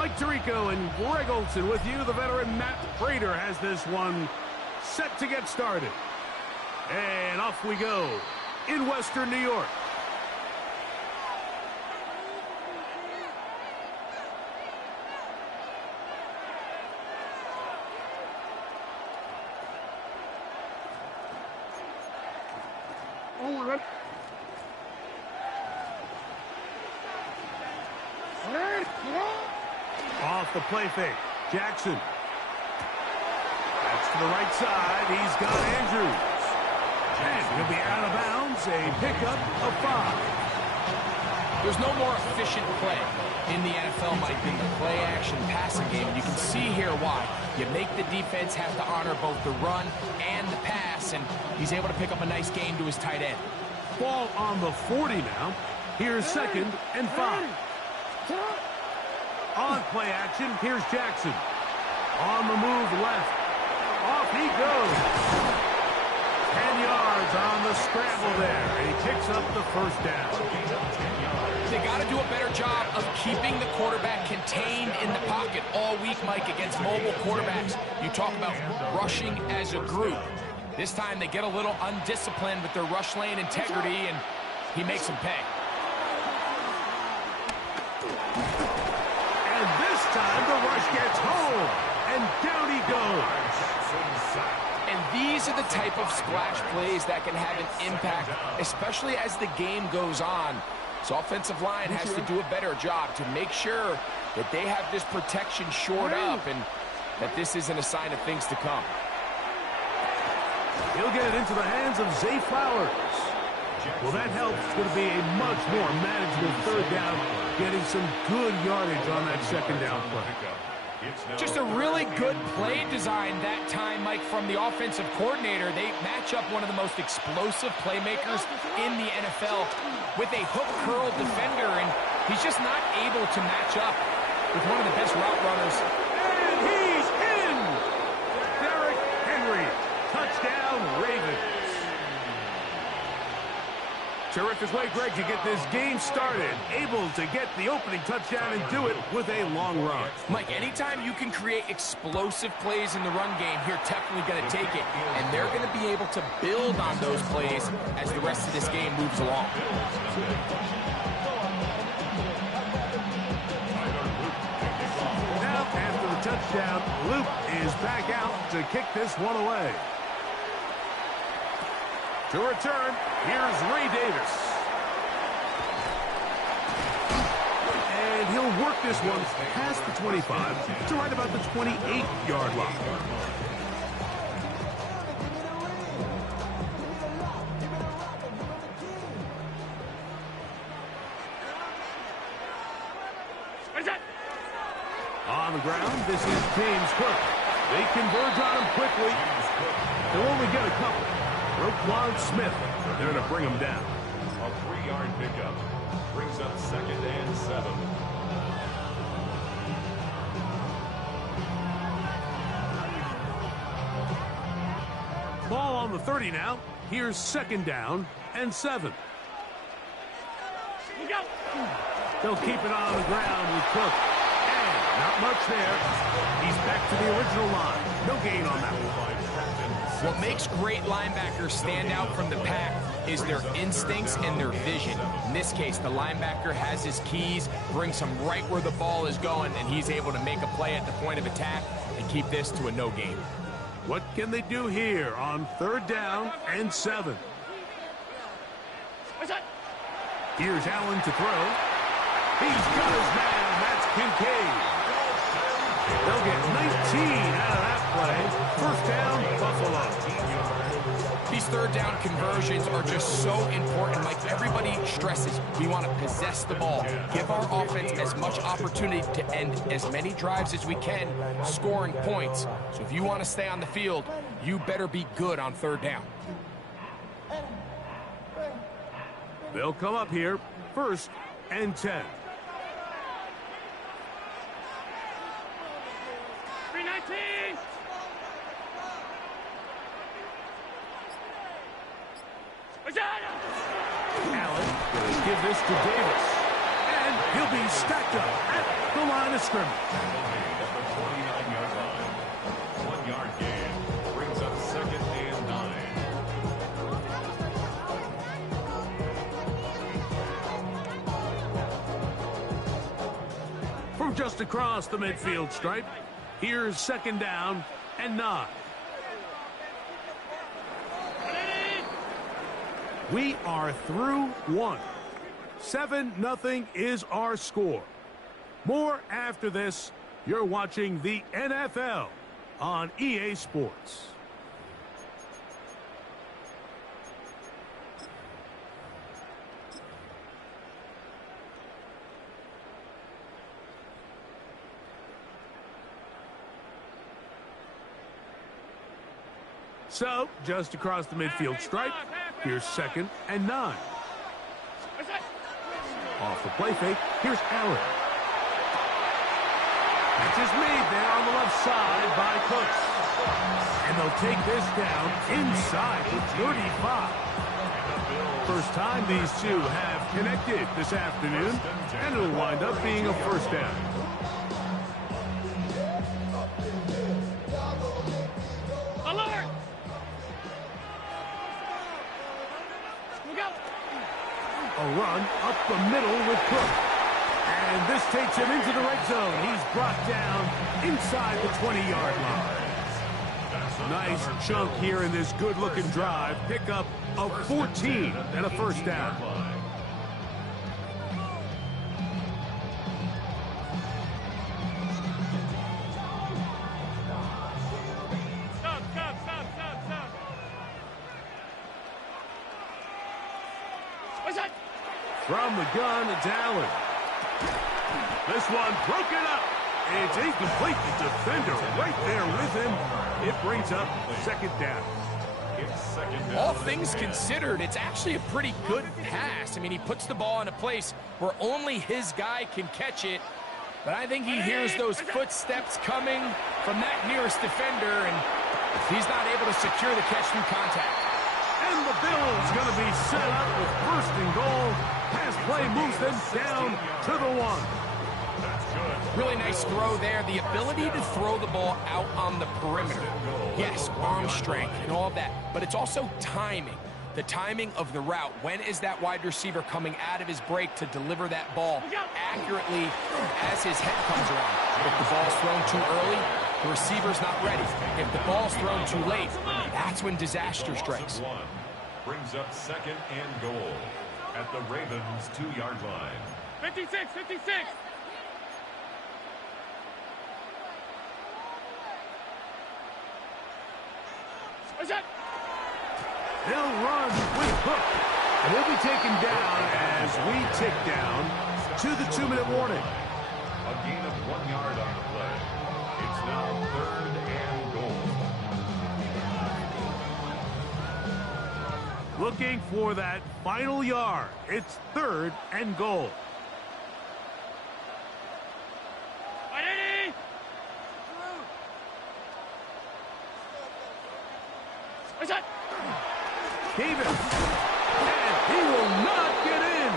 Mike Tirico and Greg Olson with you. The veteran Matt Prater has this one set to get started. And off we go in Western New York. Off the play fake. Jackson. That's to the right side. He's got Andrews. And he'll be out of bounds. A pickup of 5. There's no more efficient play in the NFL, Mike, than the play-action passing game. And you can see here why. You make the defense have to honor both the run and the pass, and he's able to pick up a nice game to his tight end. Ball on the 40 now. Here's 2nd and 5. On play action, here's Jackson. On the move left. Off he goes. 10 yards on the scramble there. And he picks up the first down. They got to do a better job of keeping the quarterback contained in the pocket all week, Mike, against mobile quarterbacks. You talk about rushing as a group. This time they get a little undisciplined with their rush lane integrity, and he makes them pay. And this time the rush gets home, and down he goes. And these are the type of splash plays that can have an impact, especially as the game goes on. So offensive line has to do a better job to make sure that they have this protection shored up and that this isn't a sign of things to come. He'll get it into the hands of Zay Flowers. Well, that helps. It's going to be a much more manageable 3rd down, getting some good yardage on that 2nd down play. Just a really good play design that time, Mike, from the offensive coordinator. They match up one of the most explosive playmakers in the NFL with a hook curl defender, and he's just not able to match up with one of the best route runners. And he's in! Derrick Henry. Touchdown, Ravens. Terrific way, Greg, to get this game started. Able to get the opening touchdown and do it with a long run. Mike, anytime you can create explosive plays in the run game, you're definitely going to take it. And they're going to be able to build on those plays as the rest of this game moves along. Now, after the touchdown, Luke is back out to kick this one away. To return, here's Ray Davis. And he'll work this one past the 25 to right about the 28-yard line. On the ground, this is James Cook. They converge on him quickly. They'll only get a couple. Roquan Smith, there to bring him down. A 3-yard pickup brings up 2nd and 7. Ball on the 30 now. Here's 2nd down and 7. They'll keep it on the ground with Cook. And not much there. He's back to the original line. No gain on that one. What makes great linebackers stand out from the pack is their instincts and their vision. In this case, the linebacker has his keys, brings him right where the ball is going, and he's able to make a play at the point of attack and keep this to a no gain. What can they do here on 3rd down and 7? Here's Allen to throw. He's got his man. That's Kincaid. They'll get 19 out of that play. 1st down, Buffalo. These 3rd down conversions are just so important. Like everybody stresses, we want to possess the ball. Give our offense as much opportunity to end as many drives as we can, scoring points. So if you want to stay on the field, you better be good on 3rd down. They'll come up here, 1st and 10. 319! Allen going to give this to Davis. And he'll be stacked up at the line of scrimmage. At the 29-yard line. 1 yard gain brings up 2nd and 9. From just across the midfield stripe, here's 2nd down and 9. We are through 1. 7-0 is our score. More after this. You're watching the NFL on EA Sports. So, just across the midfield stripe, here's 2nd and 9. Off the play fake, here's Allen. Catch is made there on the left side by Cooks. And they'll take this down inside the 35. First time these two have connected this afternoon, and it'll wind up being a 1st down. Alert! Look out! A run up the middle with Cook. And this takes him into the red zone. He's brought down inside the 20-yard line. Nice chunk here in this good-looking drive. Pick up of 14 and a 1st down. Stop! What's that? From the gun, it's Allen. This one broken up. It's incomplete. The defender right there with him. It brings up 2nd down. It's 2nd down. All things considered, it's actually a pretty good pass. I mean, he puts the ball in a place where only his guy can catch it. But I think he hears those footsteps coming from that nearest defender, and he's not able to secure the catch through contact. And the Bills going to be set up with 1st and goal. Pass play moves them down to the 1. Really nice throw there. The ability to throw the ball out on the perimeter. Yes, arm strength and all of that, but it's also timing. The timing of the route. When is that wide receiver coming out of his break to deliver that ball accurately as his head comes around? If the ball's thrown too early, the receiver's not ready. If the ball's thrown too late, that's when disaster strikes. Brings up 2nd and goal at the Ravens' 2-yard line. 56! What's that? They'll run with Cook. And he'll be taken down as we tick down to the 2-minute warning. A gain of 1 yard on the play. It's now 3rd and goal. Looking for that final yard. It's 3rd and goal. Ready? What's that? Davis. And he will not get in.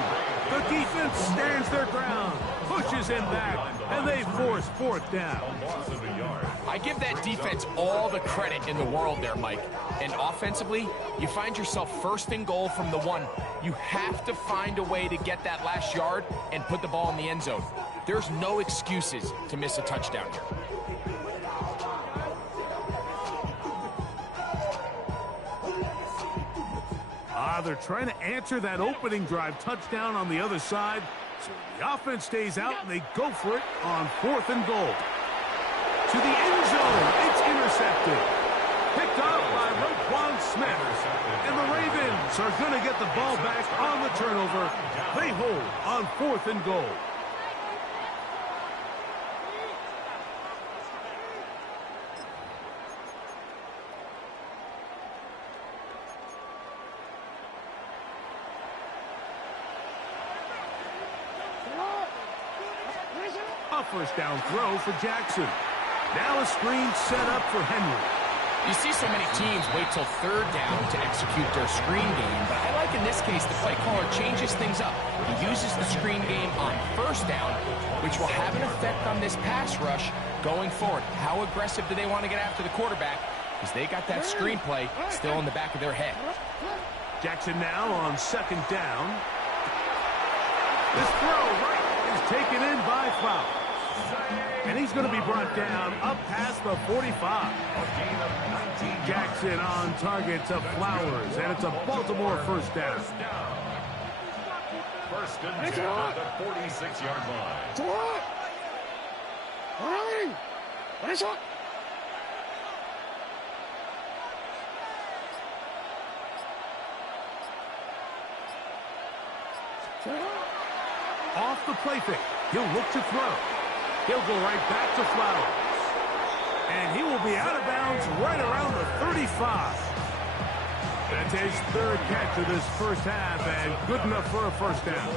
The defense stands their ground, pushes him back, and they force 4th down. A loss of a yard. I give that defense all the credit in the world there, Mike. And offensively, you find yourself 1st and goal from the 1. You have to find a way to get that last yard and put the ball in the end zone. There's no excuses to miss a touchdown here. They're trying to answer that opening drive touchdown on the other side. So the offense stays out, and they go for it on 4th and goal. To the end zone. It's intercepted. Picked up by Roquan Smith. And the Ravens are going to get the ball back on the turnover. They hold on 4th and goal. A 1st down throw for Jackson. Now a screen set up for Henry. You see so many teams wait till third down to execute their screen game, but I like in this case the play caller changes things up. He uses the screen game on first down, which will have an effect on this pass rush going forward. How aggressive do they want to get after the quarterback? Because they got that screenplay still in the back of their head. Jackson now on second down. This throw right is taken in by Flowers. And he's going to be brought down up past the 45. Jackson on target to Flowers, and it's a Baltimore first down. First and 10 at the 46-yard line. Off the play fake. He'll look to throw. He'll go right back to Flowers. And he will be out of bounds right around the 35. That's his third catch of this first half, and good enough for a first down.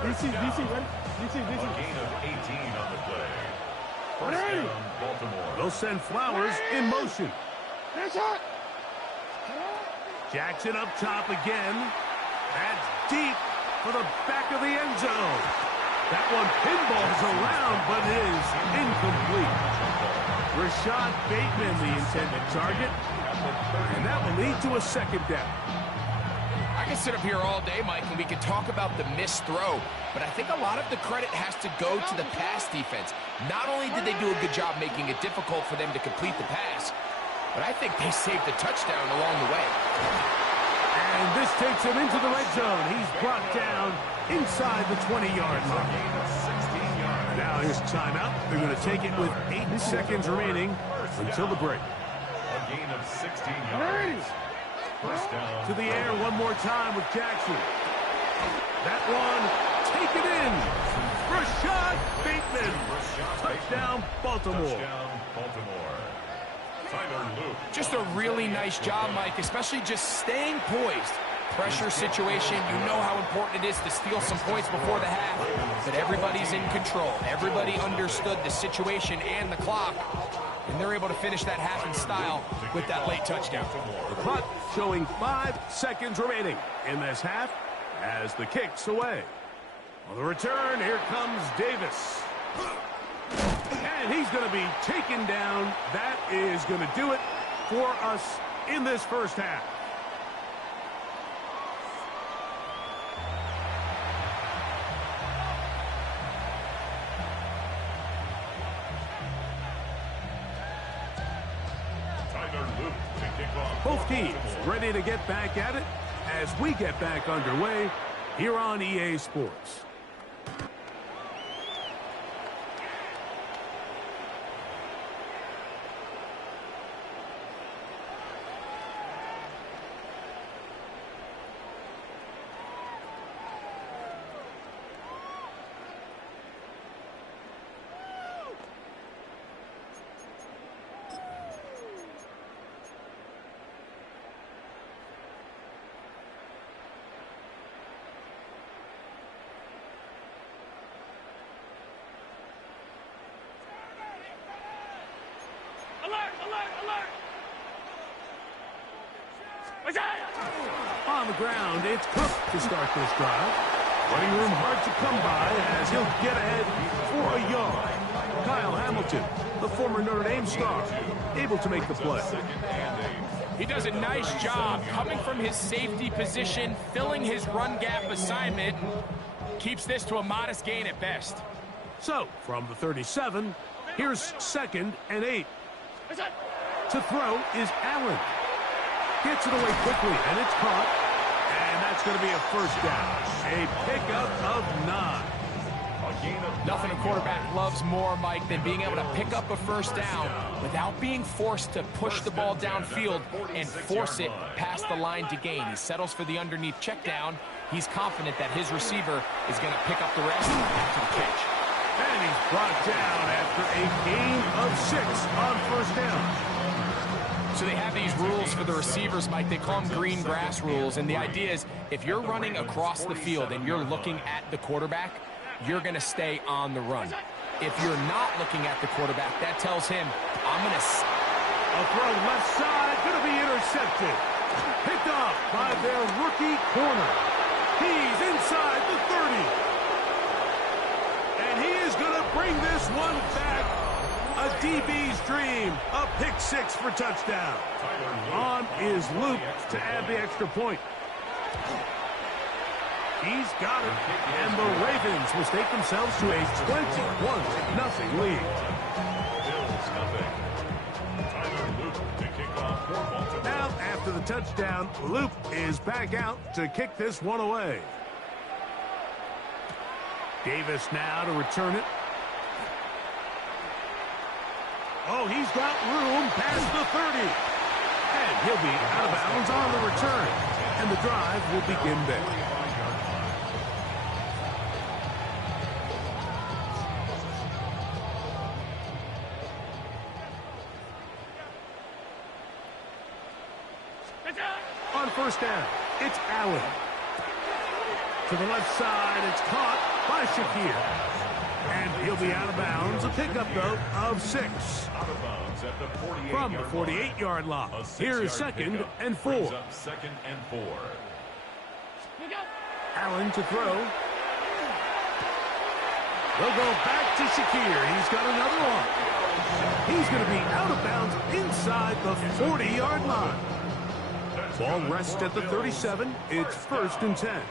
DC, man. DC. A gain of 18 on the play. First down, Baltimore. They'll send Flowers in motion. That's it. Jackson up top again. That's deep for the back of the end zone. That one pinballs around, but is incomplete. Rashad Bateman, the intended target. And that will lead to a second down. I can sit up here all day, Mike, and we can talk about the missed throw, but I think a lot of the credit has to go to the pass defense. Not only did they do a good job making it difficult for them to complete the pass, but I think they saved the touchdown along the way. And this takes him into the red zone. He's brought down inside the 20-yard line. Now here's timeout. They're going to take it with 8 seconds remaining until the break. A gain of 16 yards. First down. To the air one more time with Jackson. That one taken in. Rashad Bateman. Touchdown, Baltimore. Touchdown, Baltimore. Tyler Luke. Just a really nice job, Mike, especially just staying poised. Pressure situation, you know how important it is to steal some points before the half, but everybody's in control. Everybody understood the situation and the clock, and they're able to finish that half in style with that late touchdown. The clock showing 5 seconds remaining in this half as the kick's away. On the return, here comes Davis. And he's going to be taken down. That is going to do it for us in this first half. Both teams ready to get back at it as we get back underway here on EA Sports. On the ground, it's Cook to start this drive. Running room hard to come by as he'll get ahead for a yard. Kyle Hamilton, the former Notre Dame star, able to make the play. He does a nice job coming from his safety position, filling his run gap assignment, keeps this to a modest gain at best. So, from the 37, here's 2nd and 8. To throw is Allen. Gets it away quickly, and it's caught. And that's going to be a first down. A pickup of 9. Nothing a quarterback loves more, Mike, than being able to pick up a first down without being forced to push the ball downfield and force it past the line to gain. He settles for the underneath check down. He's confident that his receiver is going to pick up the rest after the catch. And he's brought down after a gain of 6 on first down. So they have these rules for the receivers, Mike. They call them green grass rules. And the idea is if you're running across the field and you're looking at the quarterback, you're going to stay on the run. If you're not looking at the quarterback, that tells him, I'm going to A throw left side, going to be intercepted. Picked up by their rookie corner. He's inside the 30. And he is going to bring this one back. A DB's dream. A pick six for touchdown. On is Luke to add the extra point. He's got it. And the Ravens will stake themselves to a 21-0 lead. Now, after the touchdown, Luke is back out to kick this one away. Davis now to return it. Oh, he's got room past the 30. And he'll be out of bounds on the return. And the drive will begin there. On first down, it's Allen. To the left side, it's caught by Shakir. And he'll be out of bounds. A pickup, though, of 6. From the 48-yard line. Here's second and 4. Allen to throw. They'll go back to Shakir. He's got another one. He's going to be out of bounds inside the 40-yard line. Ball rests at the 37. It's first and 10.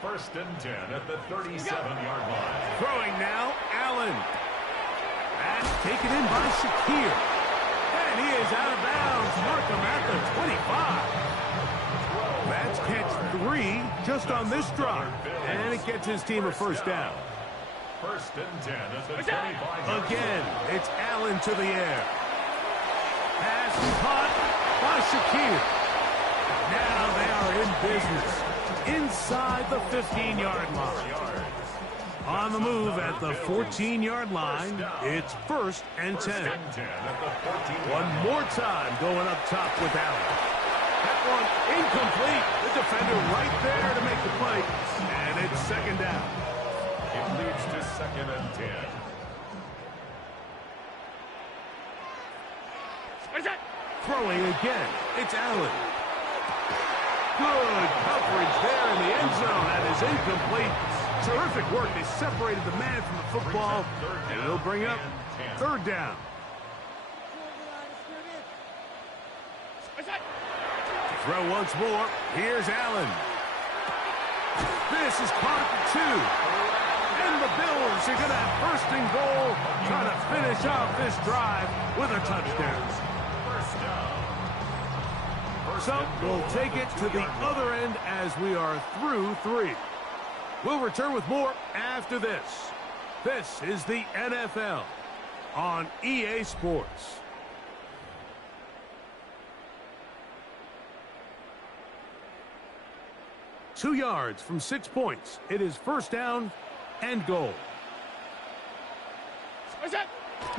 First and 10 at the 37-yard line. Throwing now, Allen. And taken in by Shakir. And he is out of bounds. Mark him at the 25. That's catch 3 just on this drive. And it gets his team a first down. First and 10 at the 25. Again, it's Allen to the air. Pass caught by Shakir. Now they are in business. Inside the 15-yard line. On the move at the 14-yard line, it's first and 10. One more time going up top with Allen. That one incomplete. The defender right there to make the play. And it's second down. It leads to second and 10. Throwing again, it's Allen. Good coverage there in the end zone. That is incomplete. Terrific work. They separated the man from the football, and it'll bring up third down. Throw once more. Here's Allen. This is caught at the 2. And the Bills are going to have first and goal, trying to finish off this drive with a touchdown. So we'll take it to the other end as we are through 3. We'll return with more after this. This is the NFL on EA Sports. Two yards from 6 points. It is first down and goal.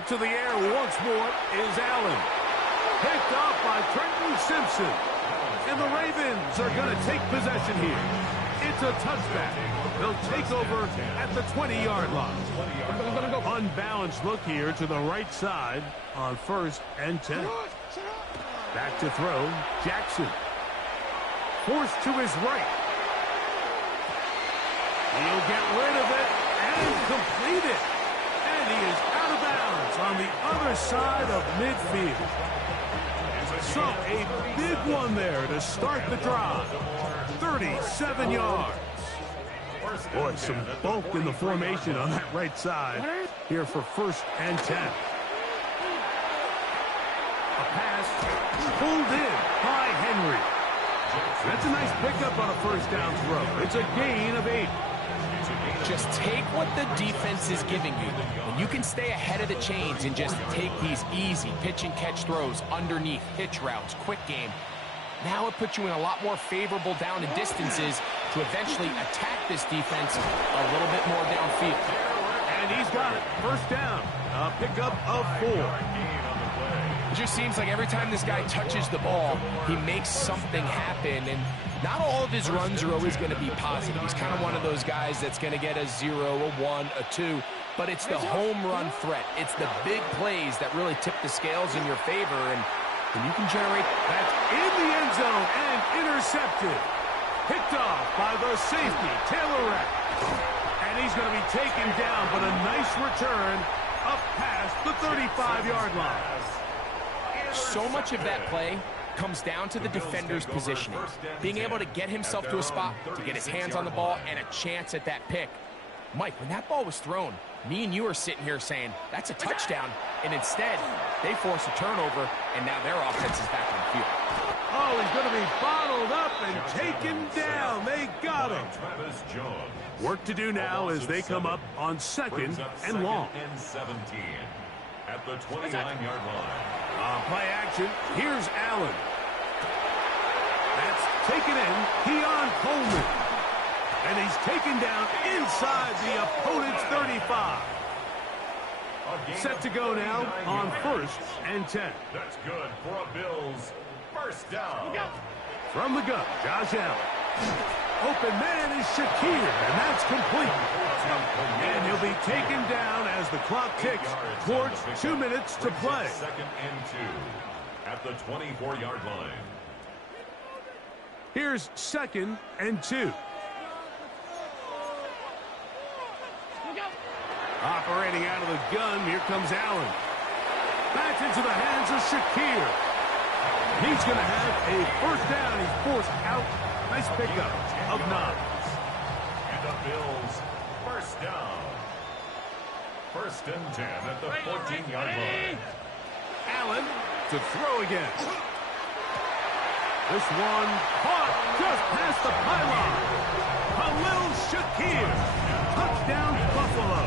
To the air once more is Allen. Picked up by Trenton Simpson. And the Ravens are going to take possession here. It's a touchback. They'll take over at the 20-yard line. Unbalanced look here to the right side on first and 10. Back to throw, Jackson. Forced to his right. He'll get rid of it and complete it. And he is out of bounds on the other side of midfield. So a big one there to start the drive. 37 yards. Boy, some bulk in the formation on that right side here for first and 10. A pass pulled in by Henry. That's a nice pickup on a first down throw. It's a gain of 8. Just take what the defense is giving you. And you can stay ahead of the chains and just take these easy pitch and catch throws underneath, hitch routes, quick game. Now it puts you in a lot more favorable down and distances to eventually attack this defense a little bit more downfield. And he's got it. First down. A pickup of 4. It just seems like every time this guy touches the ball, he makes something happen. And not all of his runs are always going to be positive. He's kind of one of those guys that's going to get a 0, a 1, a 2. but it's the home run threat. It's the big plays that really tip the scales in your favor, and when you can generate... That's in the end zone and intercepted. Picked off by the safety, Taylor Rapp. And he's going to be taken down, but a nice return up past the 35-yard line. So much of that play comes down to the defender's positioning, being able to get himself to a spot, to get his hands on the ball, and a chance at that pick. Mike, when that ball was thrown, me and you are sitting here saying, that's a touchdown, and instead, they force a turnover, and now their offense is back on the field. Oh, he's going to be bottled up and taken down. They got him. Work to do now as they come up on second and long. And 17 at the 29-yard line. On play action, here's Allen. That's taken in, Keon Coleman. And he's taken down inside the opponent's 35. Set to go now on 1st and 10. That's good for a Bills first down. From the gun, Josh Allen. Open man is Shakir, and that's complete. And he'll be taken down as the clock ticks towards 2 minutes to play. Second and 2 at the 24-yard line. Here's 2nd and 2. Operating out of the gun, here comes Allen. Back into the hands of Shakir. He's going to have a first down. He's forced out. Nice pickup of 9. And the Bills first down. 1st and 10 at the 14-yard line. Allen to throw again. This one caught just past the pylon. Khalil Shakir. Touchdown Buffalo.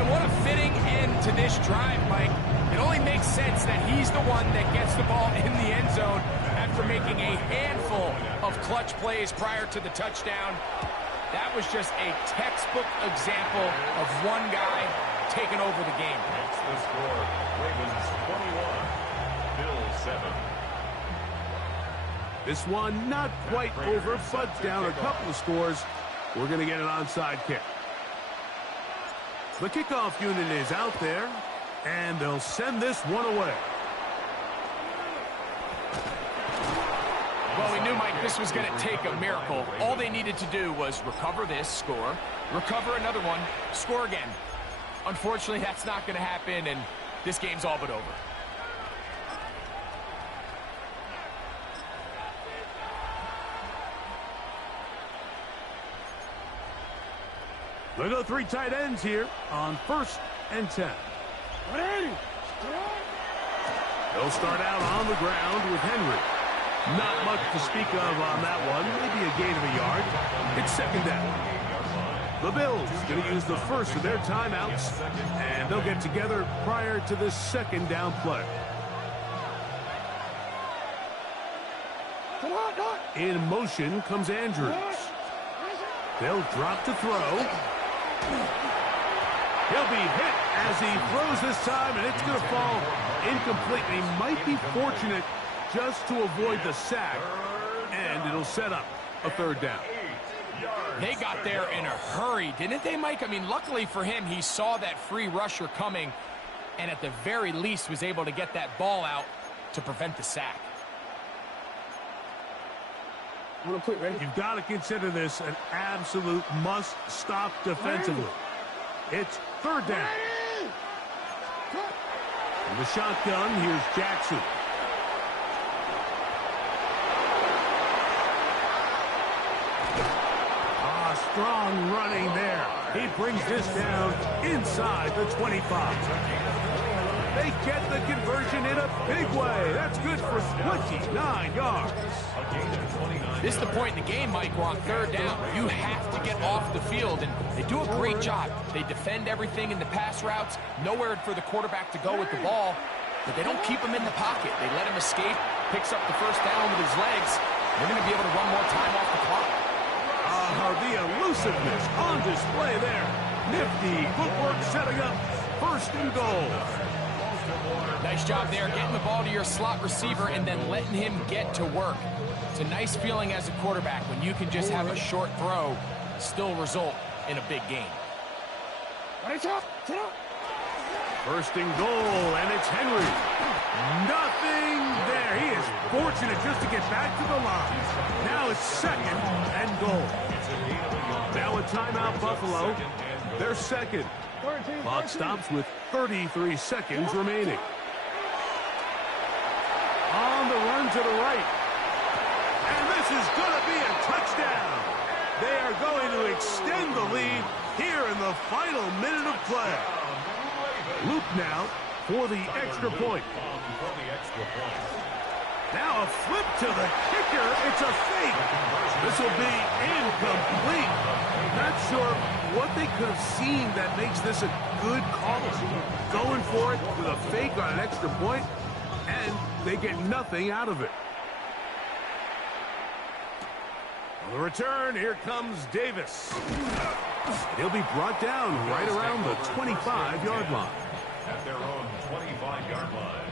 And what a fitting end to this drive, Mike. It only makes sense that he's the one that gets the ball in the end zone after making a handful of clutch plays prior to the touchdown. That was just a textbook example of one guy taking over the game. That's the score. Ravens 21, Bills 7. This one not quite over, but down a couple of scores. We're going to get an onside kick. The kickoff unit is out there, and they'll send this one away. Well, we knew, Mike, this was going to take a miracle. All they needed to do was recover this, score, recover another one, score again. Unfortunately, that's not going to happen, and this game's all but over. They'll go 3 tight ends here on 1st and 10. They'll start out on the ground with Henry. Not much to speak of on that one. Maybe a gain of a yard. It's 2nd down. The Bills going to use the first of their timeouts, and they'll get together prior to this 2nd down play. In motion comes Andrews. They'll drop to throw. He'll be hit as he throws this time, and it's going to fall incomplete. He might be fortunate just to avoid the sack, and it'll set up a 3rd down. They got there in a hurry, didn't they, Mike? I mean, luckily for him, he saw that free rusher coming, and at the very least was able to get that ball out to prevent the sack. You've got to consider this an absolute must-stop defensively. It's 3rd down. In the shotgun, here's Jackson. Strong running there. He brings this down inside the 25. They get the conversion in a big way. That's good for 29 yards. This is the point in the game, Mike, we're on 3rd down. You have to get off the field, and they do a great job. They defend everything in the pass routes, nowhere for the quarterback to go with the ball, but they don't keep him in the pocket. They let him escape, picks up the 1st down with his legs. They're going to be able to run more time off the clock. The elusiveness on display there. Nifty footwork setting up 1st and goal. Nice job there, getting the ball to your slot receiver and then letting him get to work. It's a nice feeling as a quarterback when you can just have a short throw, still result in a big game. First and goal, and it's Henry. Nothing there. He is fortunate just to get back to the line. Now it's second and goal. Now a timeout, Buffalo. They're second. Clock stops with 33 seconds remaining. On the run to the right. And this is going to be a touchdown. They are going to extend the lead here in the final minute of play. Loop now for the extra point. Now a flip to the kicker. It's a fake. This will be incomplete. Not sure what they could have seen that makes this a good call. Going for it with a fake on an extra point, and they get nothing out of it. On the return, here comes Davis. He'll be brought down right around the 25-yard line. At their own 25-yard line.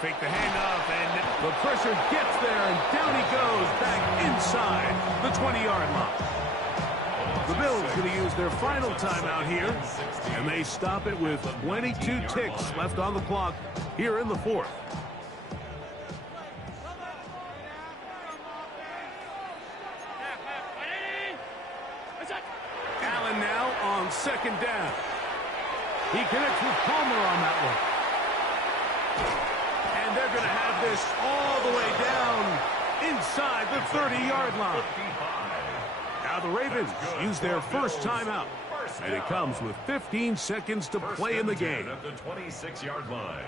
Fake the handoff, and the pressure gets there, and down he goes back inside the 20-yard line. The Bills going to use their final timeout here, and they stop it with 22 ticks left on the clock here in the fourth. Allen now on second down. He connects with Palmer on that one. And they're going to have this all the way down inside the 30-yard line. Now the Ravens use their first timeout, and it comes with 15 seconds to play in the game. At the 26-yard line.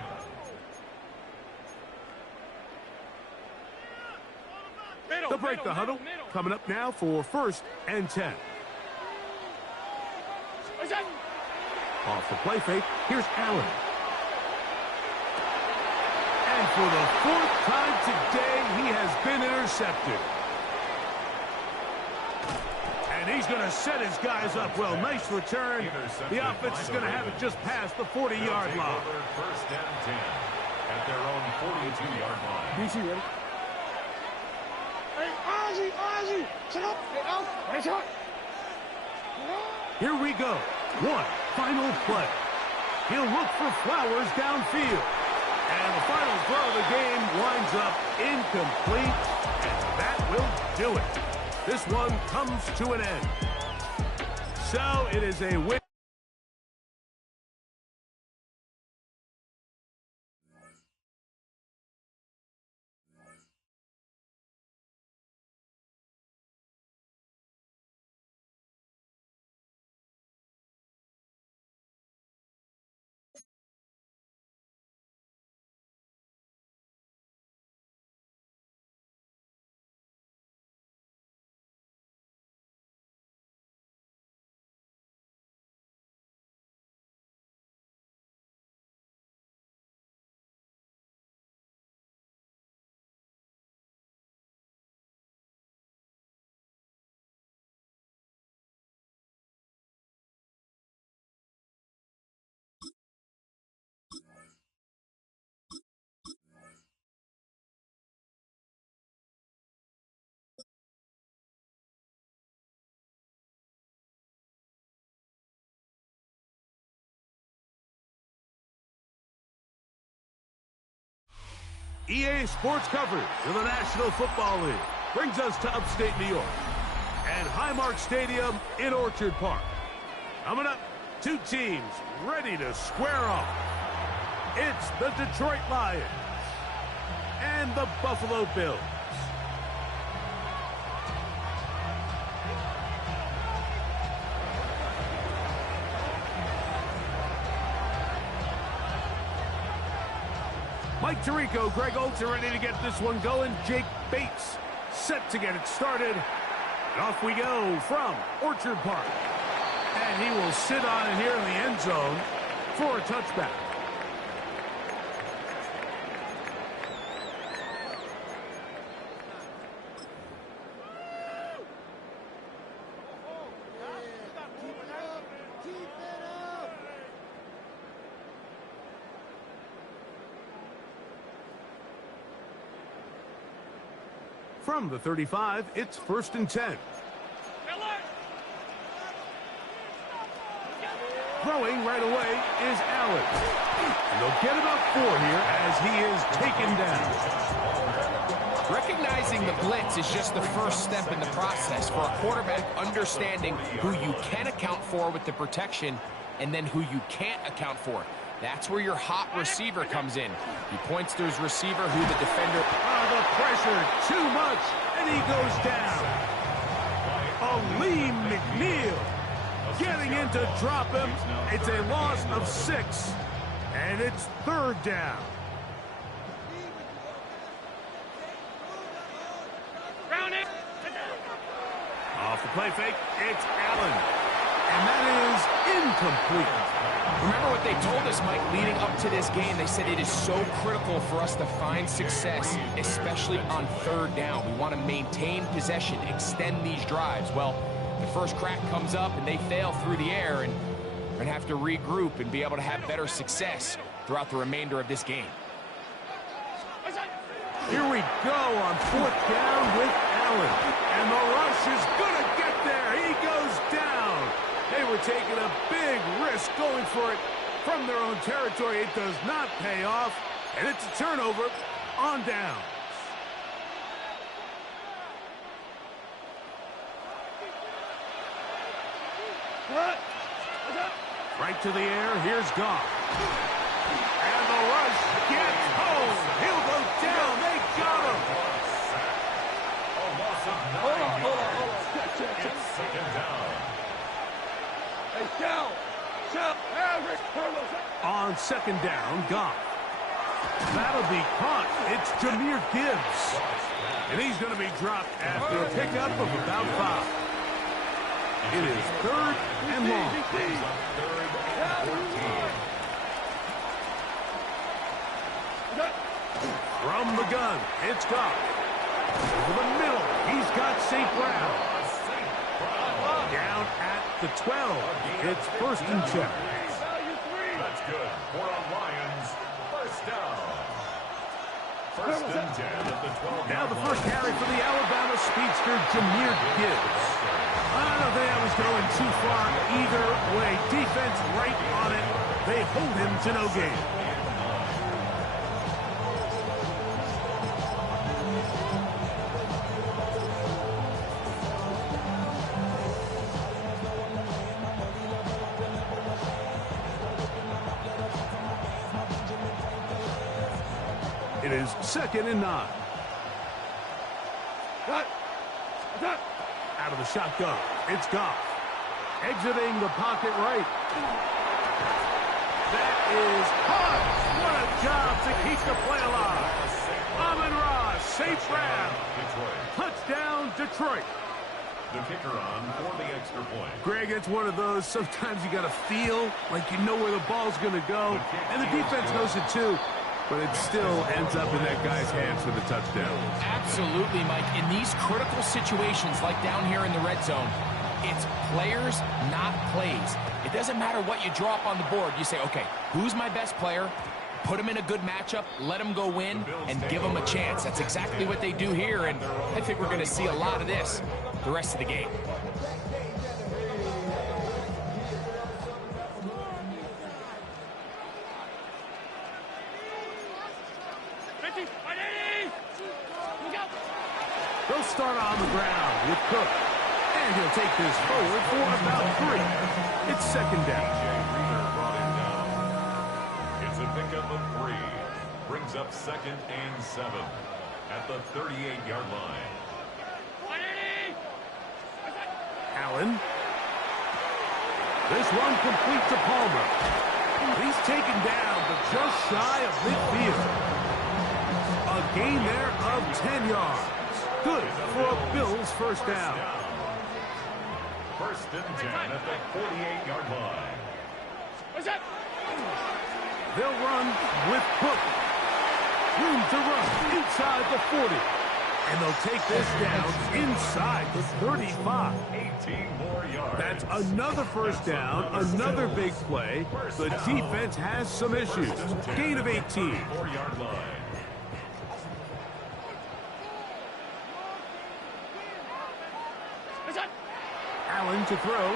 They'll break the huddle. Coming up now for first and 10. Off the play fake, here's Allen. And for the fourth time today, he has been intercepted. And he's going to set his guys up well. Nice return. The offense is going to have it just past the 40-yard line. First and 10 at their own 42-yard line. DC ready? Hey, Ozzy, shut up. Get out. Right shot. Here we go. One final play. He'll look for Flowers downfield. And the final throw of the game winds up incomplete. And that will do it. This one comes to an end. So it is a win. EA Sports coverage of the National Football League brings us to upstate New York and Highmark Stadium in Orchard Park. Coming up, two teams ready to square off. It's the Detroit Lions and the Buffalo Bills. Mike Tirico, Greg Oltz are ready to get this one going. Jake Bates set to get it started. And off we go from Orchard Park. And he will sit on it here in the end zone for a touchback. From the 35, it's 1st and 10. Throwing right away is Allen. And they'll get about 4 here as he is taken down. Recognizing the blitz is just the first step in the process for a quarterback, understanding who you can account for with the protection and then who you can't account for. That's where your hot receiver comes in. He points to his receiver who the defender... The pressure, too much, and he goes down. Aleem McNeil getting in to drop him. It's a loss of 6, and it's 3rd down. Off the play fake, it's Allen. And that is incomplete. Remember what they told us, Mike, leading up to this game. They said it is so critical for us to find success, especially on 3rd down. We want to maintain possession, extend these drives. Well, the first crack comes up and they fail through the air, and we're going to have to regroup and be able to have better success throughout the remainder of this game. Here we go on 4th down with Allen. And the rush is going to get there. He goes down. They were taking a big risk going for it from their own territory. It does not pay off. And it's a turnover on down. Right to the air. Here's Goff. And the rush gets home. He'll go down. They got him. Hold on. It's 2nd down. Hey, down. On 2nd down, Goff. That'll be caught. It's Jahmyr Gibbs. And he's going to be dropped after a pickup of about 5. It is 3rd and long. From the gun, it's Goff. Over the middle, he's got St. Brown. Down at the 12. It's 1st and 10. That's good. For the Lions, 1st down. 1st and 10 at the 12. Now the first carry for the Alabama speedster, Jahmyr Gibbs. I don't think I was going too far either way. Defense right on it. They hold him to no gain. It is 2nd and 9. Out of the shotgun, it's Goff. Exiting the pocket right. That is hot. What a job to keep the play alive. Amon-Ra, St. Brown. Touchdown, Detroit. The kicker on for the extra point. Greg, it's one of those, sometimes you got to feel like you know where the ball's going to go. And the defense knows it too. But it still ends up in that guy's hands for the touchdown. Absolutely, Mike. In these critical situations, like down here in the red zone, it's players, not plays. It doesn't matter what you draw up on the board. You say, okay, who's my best player? Put him in a good matchup, let him go win, and give him a chance. That's exactly what they do here, and I think we're going to see a lot of this the rest of the game. They'll start on the ground with Cook. And he'll take this forward for about 3. It's 2nd down. It's a pickup of 3. Brings up 2nd and 7 at the 38-yard line. Allen. This one complete to Palmer. He's taken down, but just shy of midfield. A gain there of 10 yards. Good for a Bills 1st down. 1st and 10 at the 48-yard line. They'll run with Cook. Room to run inside the 40. And they'll take this down inside the 35. 18 more yards. That's another 1st down, another big play. The defense has some issues. Gain of 18. 4-yard line. Allen to throw.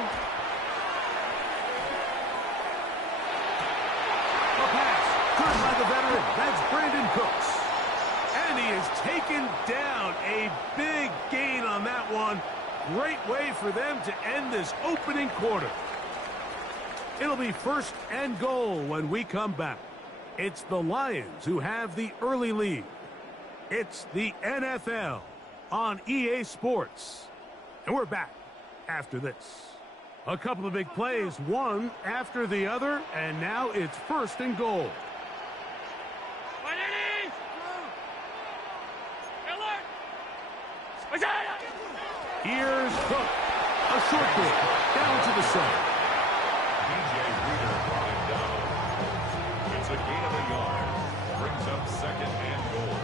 A pass. Good by the veteran. That's Brandon Cooks. And he is taken down. A big gain on that one. Great way for them to end this opening quarter. It'll be 1st and goal when we come back. It's the Lions who have the early lead. It's the NFL on EA Sports. And we're back after this. A couple of big plays, one after the other, and now it's 1st and goal. Here's Cook. A short kick down to the center. DJ Reader brought him down. It's a gain of a yard. Brings up 2nd and goal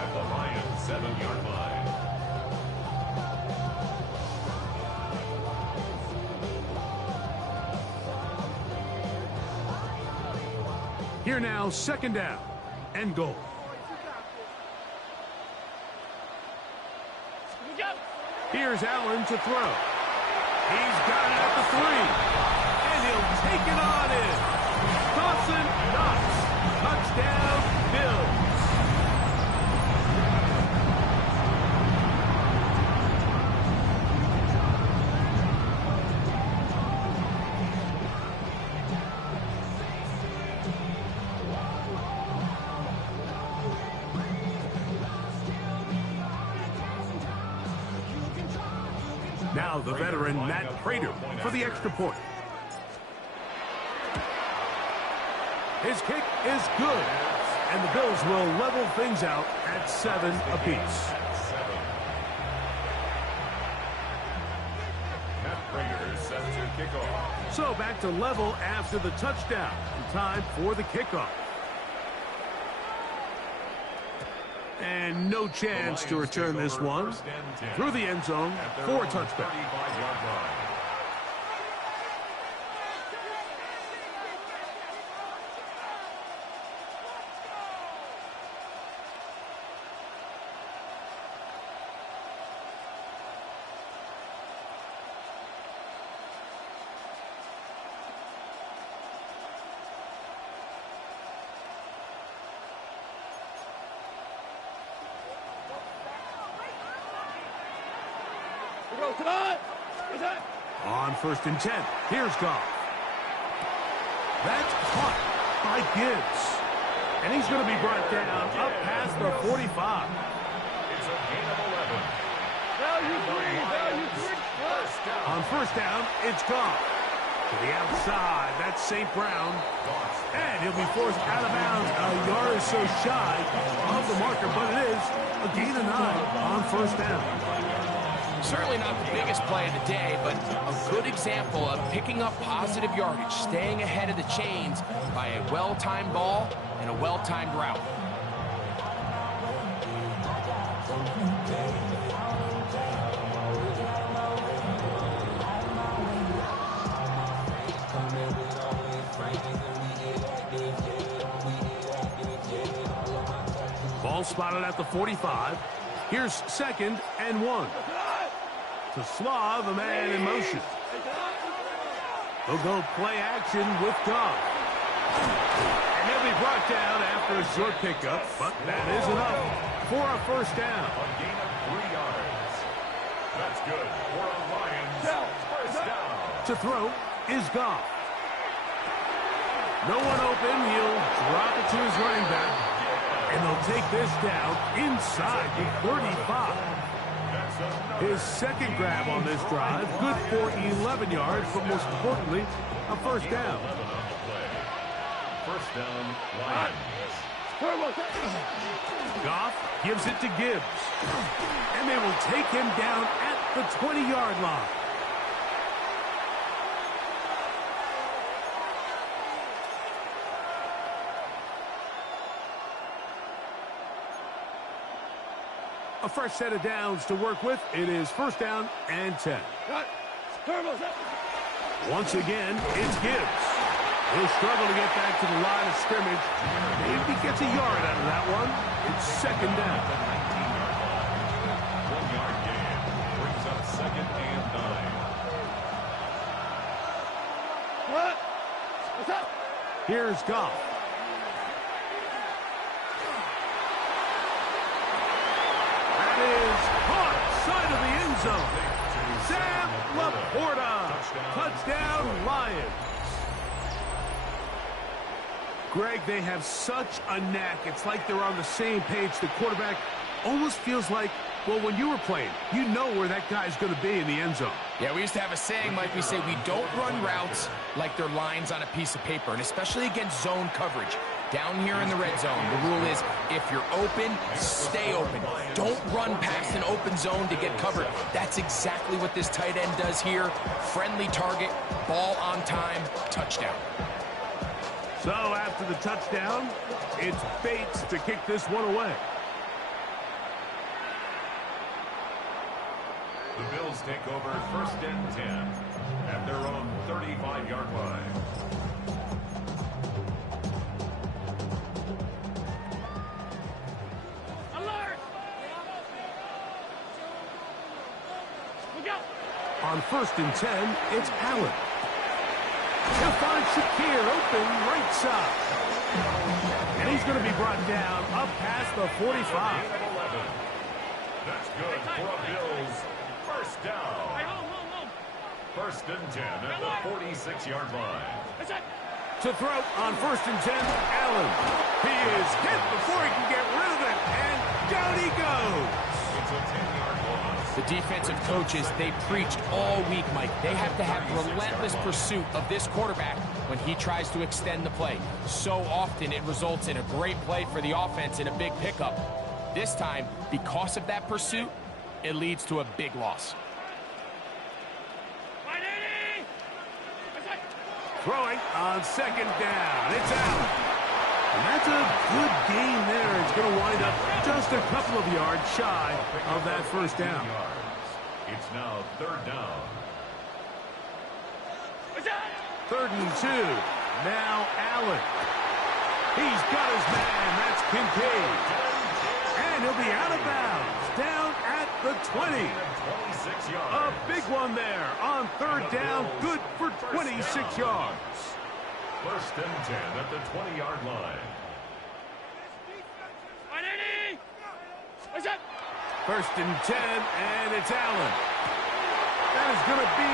at the Lions 7-yard line. Here now, 2nd down and goal. Here's Allen to throw. He's got it at the 3. And he'll take it on in. Dawson Knox. Touchdown, Bills. Now the veteran Matt Prater for the extra point. His kick is good, and the Bills will level things out at 7 apiece. Matt Prater set to kick off. So back to level after the touchdown. Time for the kickoff. And no chance to return this one. Through the end zone for a touchdown. On 1st and 10, here's Goff. That's caught by Gibbs. And he's going to be brought down up past the 45. It's a gain of 11. Value three. On 1st down, it's Goff. To the outside, that's St. Brown. And he'll be forced out of bounds a yard or so shy of the marker, but it is a gain of 9 on 1st down. Certainly not the biggest play of the day, but a good example of picking up positive yardage, staying ahead of the chains by a well-timed ball and a well-timed route. Ball spotted at the 45. Here's 2nd and 1. To Slav, the man in motion. They'll go play action with Goff. And he'll be brought down after a short pickup, but that is enough for a 1st down. A gain of 3 yards. That's good for a Lions 1st down. To throw is Goff. No one open. He'll drop it to his running back. And they'll take this down inside the 35. His 2nd grab on this drive, good for 11 yards, but most importantly, a 1st down. 1st down, Lions. Goff gives it to Gibbs. And they will take him down at the 20-yard line. A fresh set of downs to work with. It is 1st down and 10. Once again, it's Gibbs. He'll struggle to get back to the line of scrimmage. Maybe gets a yard out of that one. It's 2nd down. 1-yard gain brings up 2nd and 9. Here's Goff. That is caught side of the end zone. Sam Laporta. Touchdown, Lions. Greg, they have such a knack. It's like they're on the same page. The quarterback almost feels like, well, when you were playing, you know where that guy's going to be in the end zone. Yeah, we used to have a saying, Mike, we say we don't run routes like they're lines on a piece of paper, and especially against zone coverage. Down here in the red zone, the rule is if you're open, stay open. Don't run past an open zone to get covered. That's exactly what this tight end does here. Friendly target, ball on time, touchdown. So after the touchdown, it's Bates to kick this one away. The Bills take over 1st and 10 at their own 35-yard line. Alert! Look out! On 1st and 10, it's Allen. He'll find Shakir open right side. And he's going to be brought down up past the 45. That's good for a Bills first down. 1st and 10 at the 46-yard line. To throw on 1st and 10, Allen. He is hit before he can get rid of it, and down he goes. It's a 10-yard loss. The defensive coaches, they preached all week, Mike. They have to have relentless pursuit of this quarterback when he tries to extend the play. So often it results in a great play for the offense and a big pickup. This time, because of that pursuit, it leads to a big loss. Throwing on 2nd down. It's Allen. And that's a good gain there. It's going to wind up just a couple of yards shy of that 1st down. It's now 3rd down. 3rd and 2. Now Allen. He's got his man. That's Kincaid. And he'll be out of bounds. Down at the 20. 26 yards. A big one there on 3rd down. Good for 26 yards. 1st and 10 at the 20-yard line. 1st and 10, and it's Allen. That is going to be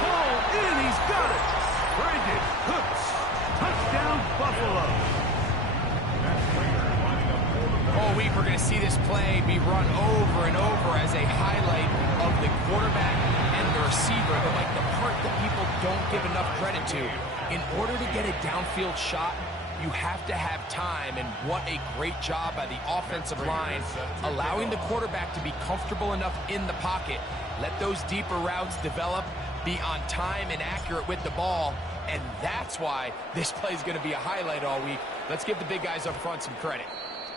hauled in. He's got it. Brandon Cooks. Touchdown, Buffalo. All week we're going to see this play be run over and over as a highlight of the quarterback and the receiver. But like the part that people don't give enough credit to, in order to get a downfield shot, you have to have time, and what a great job by the offensive line, allowing the quarterback to be comfortable enough in the pocket, let those deeper routes develop, be on time and accurate with the ball, and that's why this play is going to be a highlight all week. Let's give the big guys up front some credit.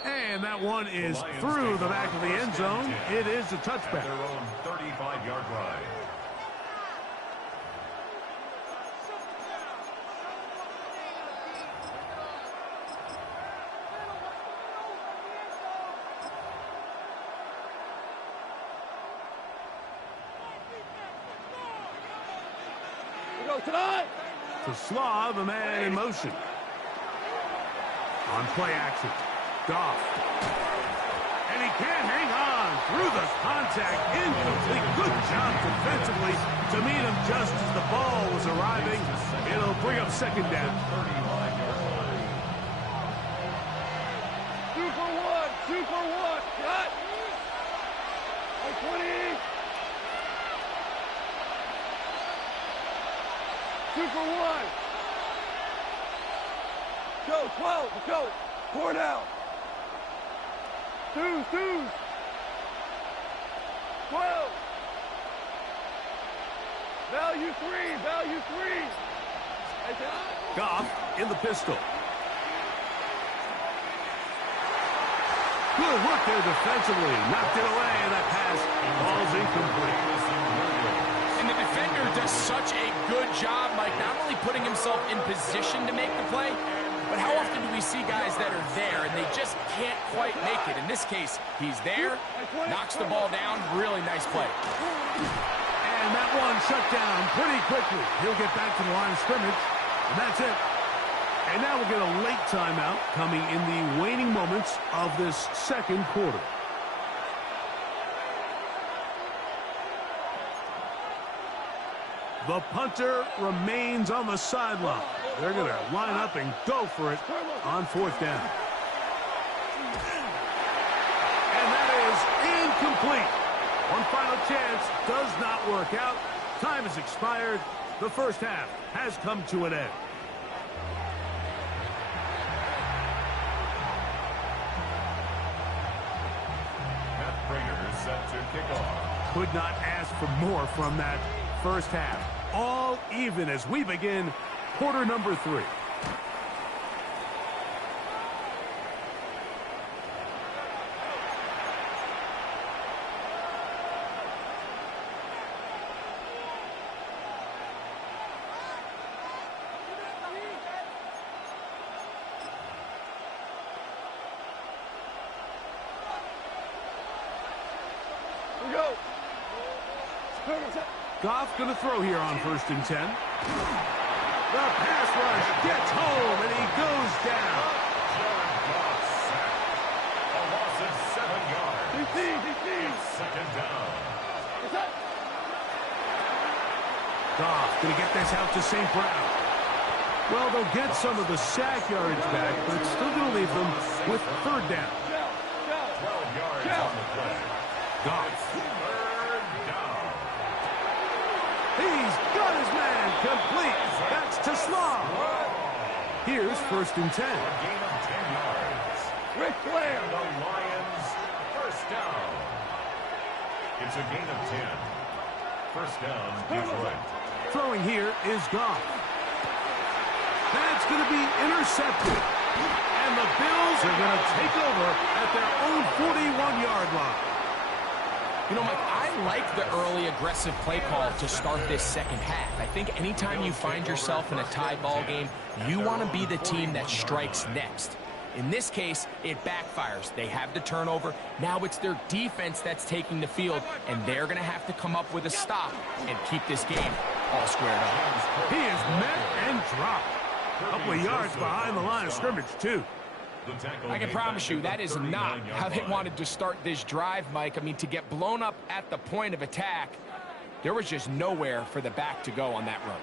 And that one is through the back of the end zone. It is a touchback. Their own 35-yard line. To Slav, a man in motion. On play action. Goff. And he can't hang on through the contact. Incomplete. Good job defensively to meet him just as the ball was arriving. It'll bring up 2nd down. 35-yard line. 2 for 1. 2 for 1. Cut. 20. 2 for 1. Go, 12. Go. 4 down. 2. 12. Value 3. Value 3. Goff in the pistol. Good work there defensively. Knocked it away, and that pass falls incomplete. And the defender does such a good job, Mike, not only putting himself in position to make the play, but how often do we see guys that are there and they just can't quite make it? In this case, he's there, knocks the ball down, really nice play. And that one shut down pretty quickly. He'll get back to the line of scrimmage, and that's it. And now we'll get a late timeout coming in the waning moments of this second quarter. The punter remains on the sideline. They're going to line up and go for it on fourth down. And that is incomplete. One final chance does not work out. Time has expired. The first half has come to an end. Matt Prater set to kick off. Could not ask for more from that first half. All even as we begin quarter number 3. We go. Goff going to throw here on 1st and 10. The pass rush gets home, and he goes down. Jared Goff sacked. A loss of 7 yards. DC. Second down. Goff going to get this out to St. Brown. Well, they'll get some of the sack yardage back, but it's still going to leave them with 3rd down. 12 yards on the play. Goff. Third down. He's got his man complete. That's to Slaw. Here's 1st and 10. A gain of 10 yards. Ric Flair. And the Lions first down. It's a gain of 10. First down, Detroit. Throwing here is Goff. That's going to be intercepted. And the Bills are going to take over at their own 41-yard line. You know, Mike, I like the early aggressive play call to start this second half. I think anytime you find yourself in a tie ball game, you want to be the team that strikes next. In this case, it backfires. They have the turnover. Now it's their defense that's taking the field, and they're going to have to come up with a stop and keep this game all squared up. He is met and dropped. A couple of yards behind the line of scrimmage, too. I can promise you that is not how they wanted to start this drive, Mike. I mean, to get blown up at the point of attack, there was just nowhere for the back to go on that run.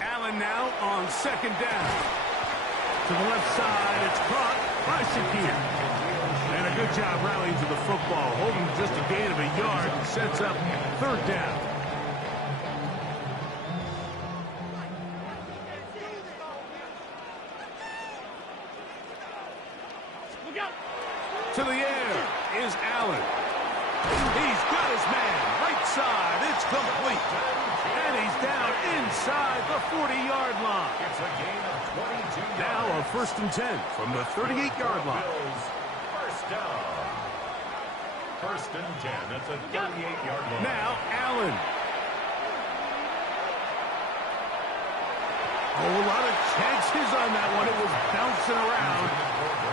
Allen now on 2nd down. To the left side, it's caught by Shakir. And a good job rallying to the football, holding just a gain of a yard, and sets up 3rd down. To the air is Allen. He's got his man. Right side, it's complete. And he's down inside the 40-yard line. It's a gain of 22 yards. Now a 1st and 10 from the 38-yard line. Bills first down. 1st and 10. That's a 38-yard line. Now Allen. Oh, a lot of chances on that one. It was bouncing around,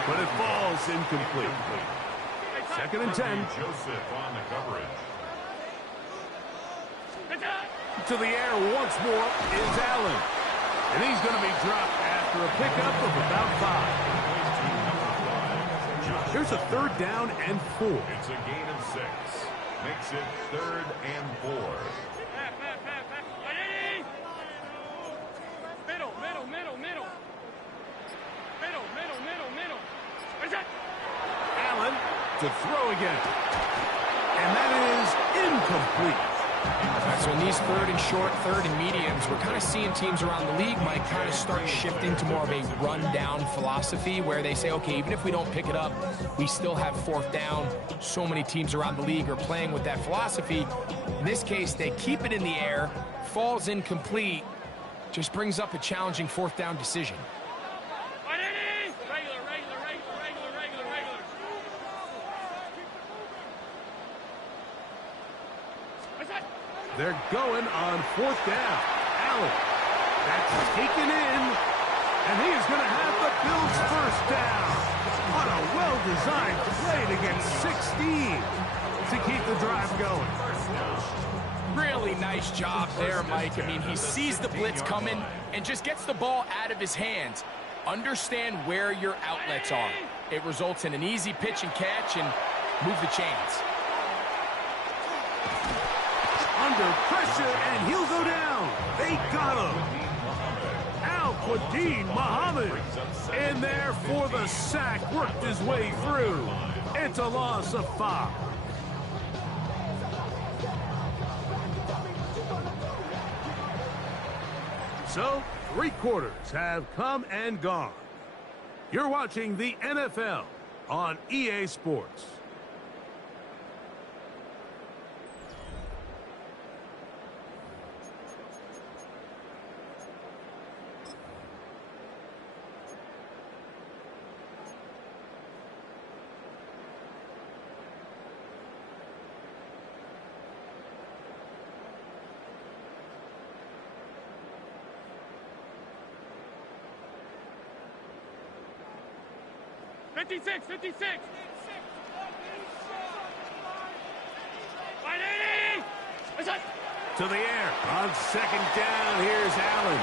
but it falls incomplete. 2nd and 10. Joseph on the coverage. To the air once more is Allen. And he's going to be dropped after a pickup of about 5. Here's a 3rd down and 4. It's a gain of 6. Makes it 3rd and 4. Allen to throw again. And that is incomplete. So in these 3rd and short, 3rd and mediums, we're kind of seeing teams around the league, Mike, kind of start shifting to more of a run-down philosophy where they say, okay, even if we don't pick it up, we still have 4th down. So many teams around the league are playing with that philosophy. In this case, they keep it in the air, falls incomplete, just brings up a challenging 4th down decision. They're going on 4th down. Allen. That's taken in. And he is going to have the Bills' 1st down. On a well-designed play to get 16. to keep the drive going. Really nice job there, Mike. I mean, he sees the blitz coming and just gets the ball out of his hands. Understand where your outlets are. It results in an easy pitch and catch and move the chains. Under pressure, and he'll go down. They got him. Al-Quadin Muhammad in there for the sack, worked his way through. It's a loss of 5. So, 3 quarters have come and gone. You're watching the NFL on EA Sports. Fifty-six. 580. To the air on 2nd down. Here's Allen.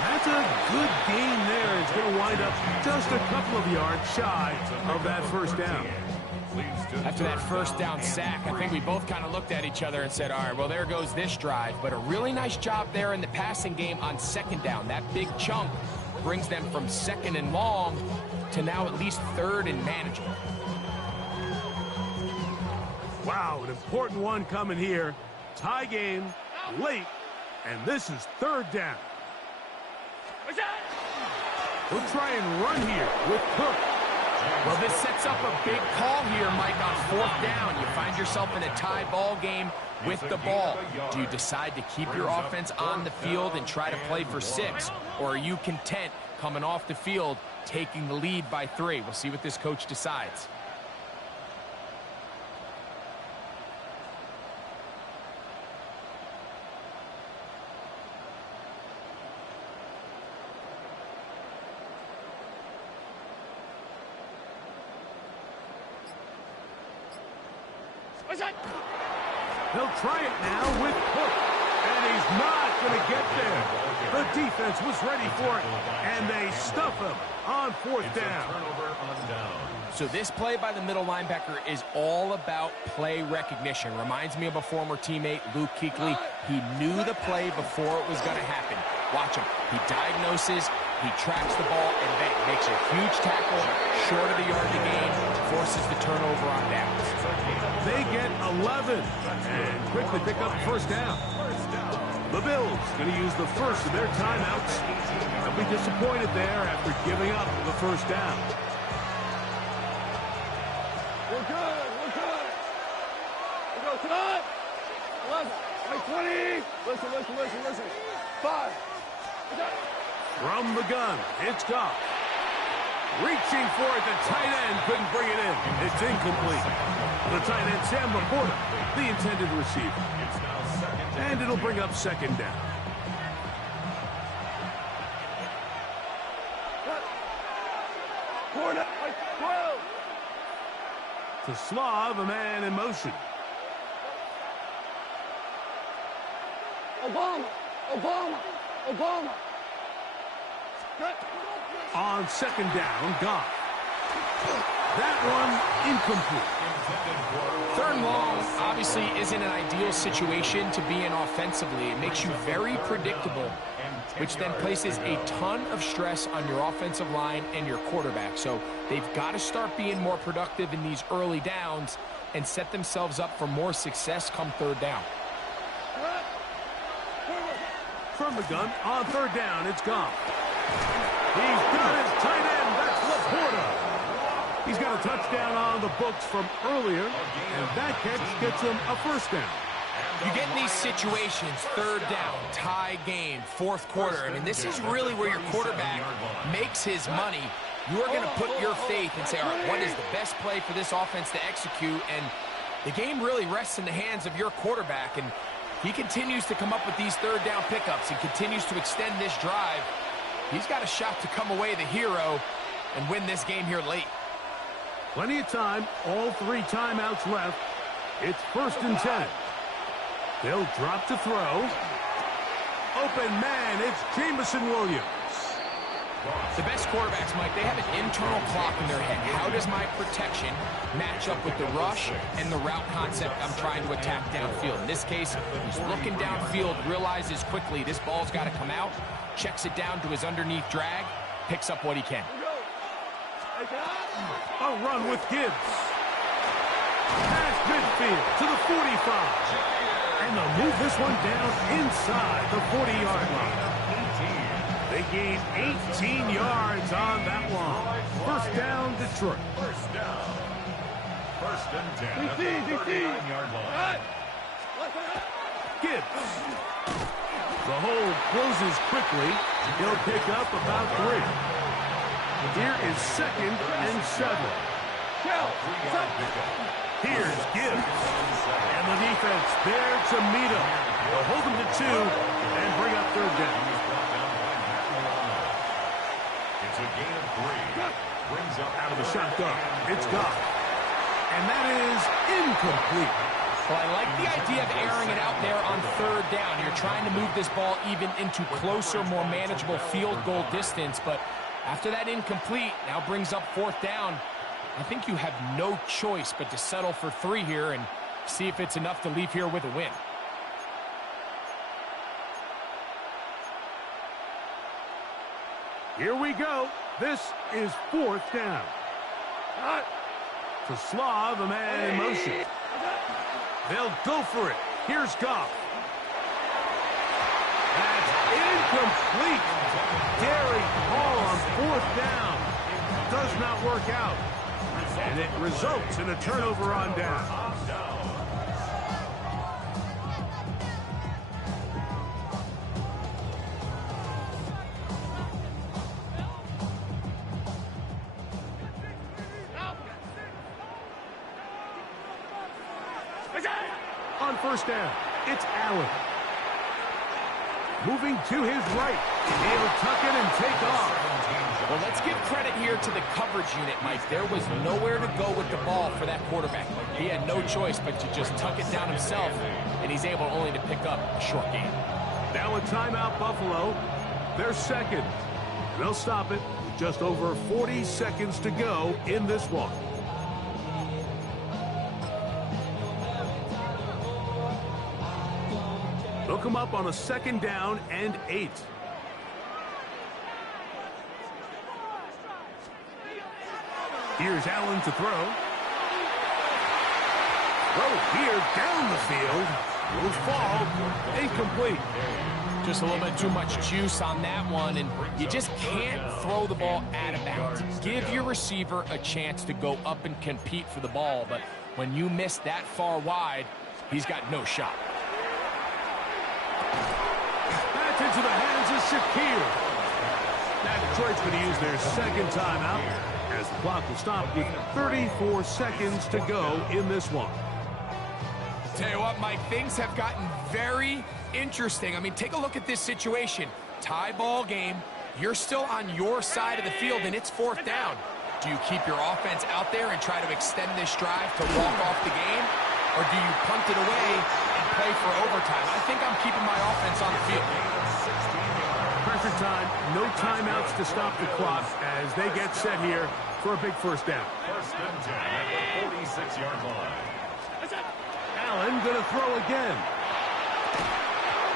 That's a good gain there. It's going to wind up just a couple of yards shy of that 1st down. After that 1st down sack, I think we both kind of looked at each other and said, all right, well, there goes this drive. But a really nice job there in the passing game on 2nd down. That big chunk brings them from 2nd and long to now at least 3rd and manageable. Wow, an important one coming here. Tie game, late, and this is 3rd down. We'll try and run here with Cook. Well, this sets up a big call here, Mike, on 4th down. You find yourself in a tie ball game with the ball. Do you decide to keep your offense on the field and try to play for 6? Or are you content coming off the field, taking the lead by 3? We'll see what this coach decides. They'll try it now with Cook, and he's not going to get there. The defense was ready for it, and they stuff him on 4th down. So this play by the middle linebacker is all about play recognition. Reminds me of a former teammate, Luke Kuechly. He knew the play before it was going to happen. Watch him. He diagnoses, he tracks the ball, and then makes a huge tackle short of the yard to gain, forces the turnover on downs. They get 11 and quickly pick up 1st down. The Bills going to use the first of their timeouts. They'll be disappointed there after giving up the 1st down. We're good. We go tonight. 11. 20. Listen. 5. From the gun, it's Goff. Reaching for it, the tight end couldn't bring it in. It's incomplete. The tight end, Sam Laporta, the intended receiver. And it'll bring up 2nd down. Quarter. 12. To Slav, a man in motion. Obama. On 2nd down, Goff. That one incomplete. 3rd and long obviously isn't an ideal situation to be in offensively. It makes you very predictable, which then places a ton of stress on your offensive line and your quarterback. So they've got to start being more productive in these early downs and set themselves up for more success come 3rd down. From the gun, on 3rd down, it's Goff. He's got his tight end. That's Laporta. He's got a touchdown on the books from earlier, and that catch gets him a 1st down. You get in these situations, 3rd down, tie game, 4th quarter. I mean, this is really where your quarterback makes his money. You are going to put your faith and say, all right, what is the best play for this offense to execute? And the game really rests in the hands of your quarterback, and he continues to come up with these 3rd down pickups and continues to extend this drive. He's got a shot to come away the hero and win this game here late. Plenty of time, all 3 timeouts left. It's 1st and 10. They'll drop to throw. Open man, it's Jamison Williams. The best quarterbacks, Mike, they have an internal clock in their head. How does my protection match up with the rush and the route concept I'm trying to attack downfield? In this case, he's looking downfield, realizes quickly this ball's got to come out, checks it down to his underneath drag, picks up what he can. A run with Gibbs. Past midfield to the 45. And they'll move this one down inside the 40-yard line. They gain 18 yards on that one. 1st down, Detroit. 1st down. 1st and 10 at the DC. 39-yard line. Gibbs. The hold closes quickly. He'll pick up about 3. Here is 2nd and 7. Here's Gibbs. And the defense there to meet him. They'll hold him to 2 and bring up 3rd down. It's a gain of 3. Brings up Out of the shotgun. It's Goff. And that is incomplete. Well, I like the idea of airing it out there on 3rd down. You're trying to move this ball even into closer, more manageable field goal distance, but after that incomplete, now brings up 4th down. I think you have no choice but to settle for 3 here and see if it's enough to leave here with a win. Here we go. This is 4th down. To Slaw, the man in motion. They'll go for it. Here's Goff. That's incomplete. Daring ball on 4th down. Does not work out. And it results in a turnover on down. On 1st down, it's Allen. Moving to his right. He'll tuck it and take off. Well, let's give credit here to the coverage unit, Mike. There was nowhere to go with the ball for that quarterback. He had no choice but to just tuck it down himself, and he's able only to pick up a short gain. Now a timeout, Buffalo. They're 2nd. They'll stop it with just over 40 seconds to go in this one. They'll come up on a 2nd down and 8. Here's Allen to throw. Throw here down the field. Will fall. Incomplete. Just a little bit too much juice on that one, and you just can't throw the ball out of bounds. Give your receiver a chance to go up and compete for the ball, but when you miss that far wide, he's got no shot. That's into the hands of Shakir. Now Detroit's going to use their 2nd timeout as the clock will stop with 34 seconds to go in this one. Tell you what, Mike, things have gotten very interesting. I mean, take a look at this situation. Tie ball game. You're still on your side of the field, and it's 4th down. Do you keep your offense out there and try to extend this drive to walk off the game? Or do you punt it away and play for overtime? I think I'm keeping my offense on the field. Pressure time, no timeouts to stop the clock as they get set here for a big 1st down. 1st and 10 at the 46-yard line. Allen going to throw again.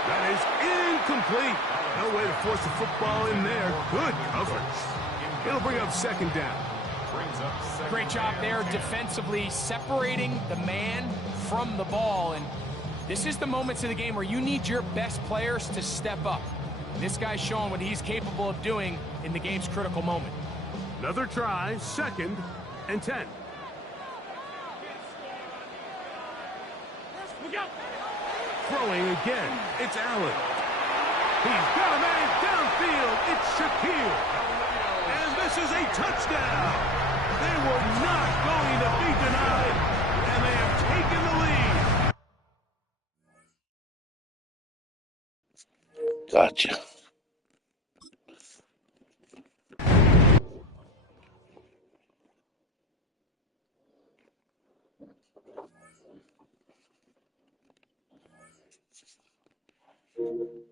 That is incomplete. No way to force the football in there. Good coverage. It'll bring up 2nd down. Great job there defensively, separating the man from the ball. And this is the moments of the game where you need your best players to step up. This guy's showing what he's capable of doing in the game's critical moment. Another try, 2nd and 10. Throwing again, it's Allen. He's got a man downfield. It's Shakir. And this is a touchdown. They were not going to be denied, and they have taken the lead. Gotcha. Go.